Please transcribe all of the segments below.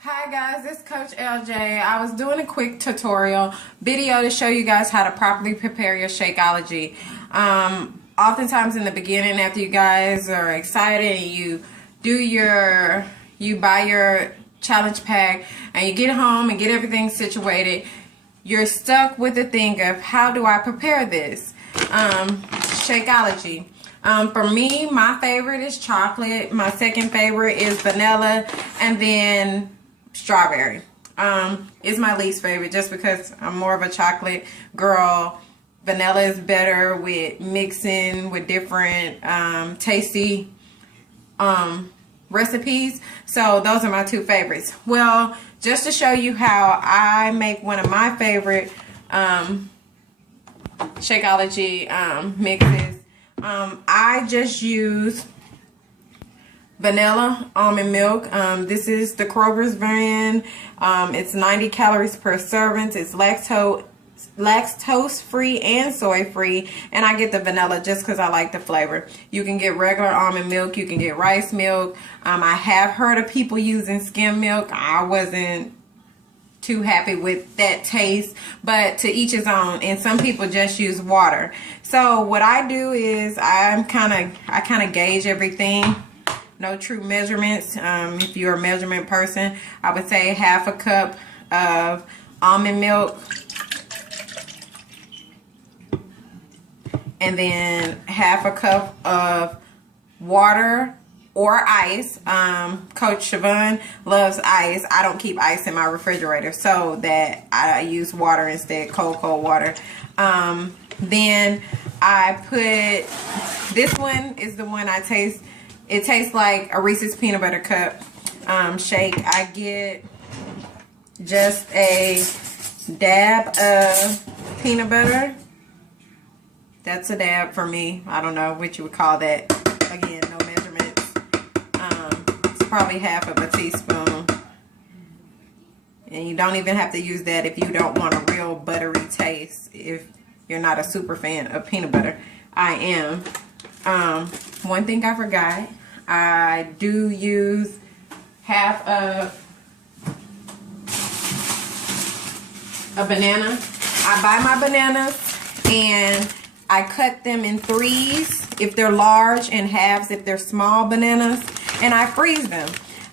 Hi guys, this is Coach LJ. I was doing a quick tutorial video to show you guys how to properly prepare your Shakeology. Oftentimes in the beginning, after you guys are excited and you buy your challenge pack and you get home and get everything situated, you're stuck with the thing of how do I prepare this Shakeology. For me, my favorite is chocolate. My second favorite is vanilla, and then strawberry is my least favorite just because I'm more of a chocolate girl. Vanilla is better with mixing with different tasty recipes. So those are my two favorites. Well, just to show you how I make one of my favorite Shakeology mixes, I just use vanilla almond milk. This is the Kroger's brand. It's 90 calories per serving. It's lactose free and soy free, and I get the vanilla just because I like the flavor. You can get regular almond milk, you can get rice milk. I have heard of people using skim milk. I wasn't too happy with that taste, but to each his own, and some people just use water. So what I do is I kind of gauge everything. No true measurements. If you're a measurement person, I would say half a cup of almond milk, and then half a cup of water or ice. Coach Siobhan loves ice. I don't keep ice in my refrigerator, so that I use water instead, cold water. Then I put, this one is the one I taste. It tastes like a Reese's peanut butter cup shake. I get just a dab of peanut butter. That's a dab for me. I don't know what you would call that. Again, no measurements. It's probably half of a teaspoon. And you don't even have to use that if you don't want a real buttery taste. If you're not a super fan of peanut butter. I am. One thing I forgot, I do use half of a banana. I buy my bananas and I cut them in threes if they're large and halves if they're small bananas, and I freeze them.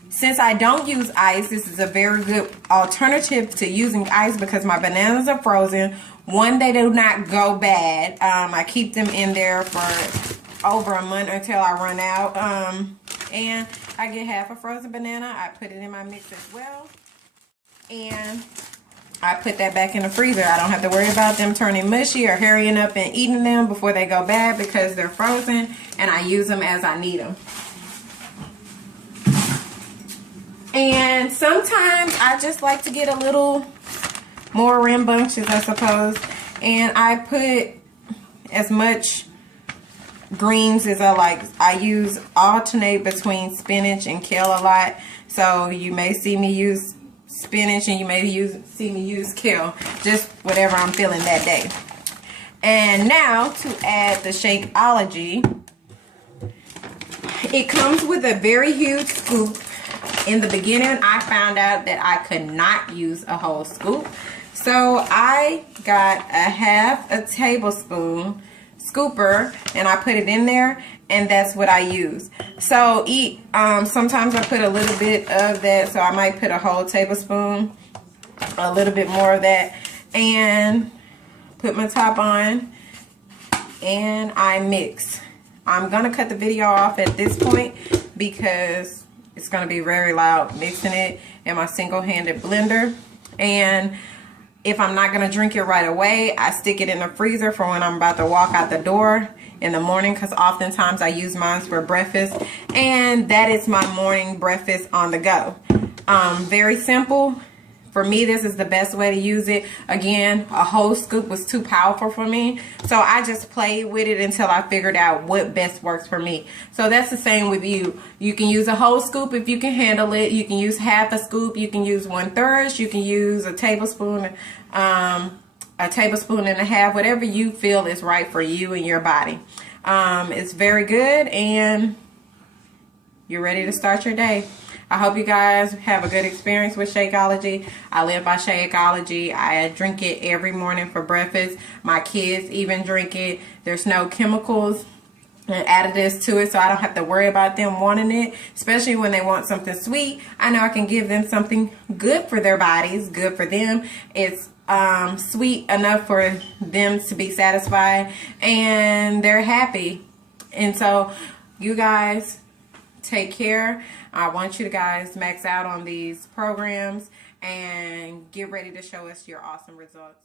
Since I don't use ice, this is a very good alternative to using ice because my bananas are frozen. One, they do not go bad. I keep them in there for over a month until I run out. And I get half a frozen banana. I put it in my mix as well. And I put that back in the freezer. I don't have to worry about them turning mushy or hurrying up and eating them before they go bad because they're frozen, and I use them as I need them. And sometimes I just like to get a little more rambunctious, I suppose, and I put as much greens as I like. I alternate between spinach and kale a lot, so you may see me use spinach and you may see me use kale, just whatever I'm feeling that day. And now to add the Shakeology, it comes with a very huge scoop. In the beginning, I found out that I could not use a whole scoop, so I got a half a tablespoon scooper and I put it in there, and that's what I use. So sometimes I put a little bit of that, so I might put a whole tablespoon, a little bit more of that, and put my top on, and I mix. I'm gonna cut the video off at this point because it's gonna be very loud mixing it in my single-handed blender. And if I'm not gonna drink it right away, I stick it in the freezer for when I'm about to walk out the door in the morning, because oftentimes I use mine for breakfast, and that is my morning breakfast on the go. Very simple. For me, this is the best way to use it. Again, a whole scoop was too powerful for me, so I just played with it until I figured out what best works for me. So that's the same with you. You can use a whole scoop if you can handle it. You can use half a scoop. You can use 1/3. You can use a tablespoon and a half, whatever you feel is right for you and your body. It's very good, and you're ready to start your day. I hope you guys have a good experience with Shakeology. I live by Shakeology. I drink it every morning for breakfast. My kids even drink it. There's no chemicals and additives to it, so I don't have to worry about them wanting it, especially when they want something sweet. I know I can give them something good for their bodies, good for them. It's sweet enough for them to be satisfied and they're happy. And so you guys take care. I want you guys max out on these programs and get ready to show us your awesome results.